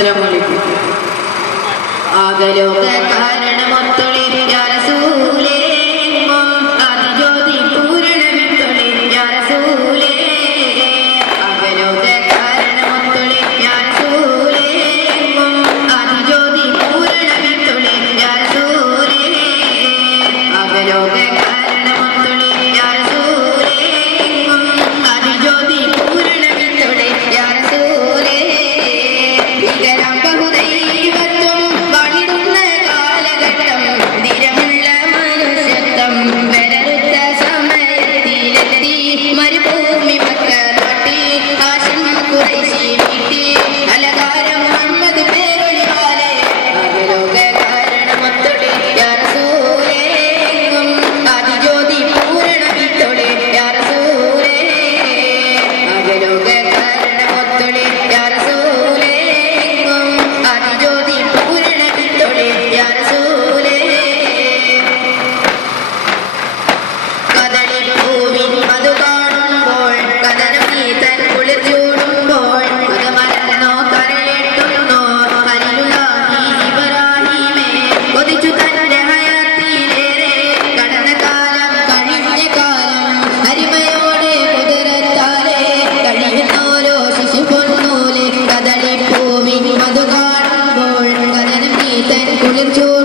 അസ്സലാമു അലൈക്കും. ആകലോക കാരണമൊത്തൊളി യാ റസൂലേ, ആദിജ്യോതി പൂരണമിത്തൊളി യാ റസൂലേ. ആകലോക കാരണമൊത്തൊളി യാ റസൂലേ, ആദിജ്യോതി പൂരണമിത്തൊളി യാ റസൂലേ. ആകലോക കാരണമൊത്തൊളി യാ റസൂലേ, ആദിജ്യോതി പൂരണമിത്തൊളി യാ റസൂലേ. ഭീകരം ബഹുദൈവത്വം വാണിടുന്ന കാലഘട്ടം, ധീരമുള്ള മനുഷ്യത്വം വരരുത്ത സമയത്തിലെത്തി. മരുഭൂമി മക്ക നാട്ടി ഹാശിം ഖുറൈശി വീട്ടി, അലങ്കാരം മുഹമ്മദ് പേരൊളിവാലെ. ആകലോക കാരണമൊത്തൊളി യാ റസൂലേ, ആദിജ്യോതി പൂരണമിത്തൊളി യാ റസൂലേ. ആകലോക കാരണമൊത്തൊളി യാ റസൂലേ, ആദിജ്യോതി പൂരണമിത്തൊളി യാ റസൂലേ. കദളിപ്പൂവിൻ മധു കാണുമ്പോൾ കദനം നീ തൻ കുളിർ ചൂടുമ്പോൾ, അത് മലർന്നോ കരളെട്ടുന്നോ ഖലീലുല്ലാഹി ഇബ്രാഹീമേ. കൊതിച്ചു തന്റെ ഹയാത്തിലേറെ കടന്ന കാലം കഴിഞ്ഞ കാലം, അരിമയോടെ കുതിരത്താലെ കഴിയുന്നോരോ ശിശു പൊന്നൂലെ. കദളിപ്പൂവിൻ മധു കാണുമ്പോൾ കദനം നീ തൻ കുളിർ ചൂടുമ്പോൾ,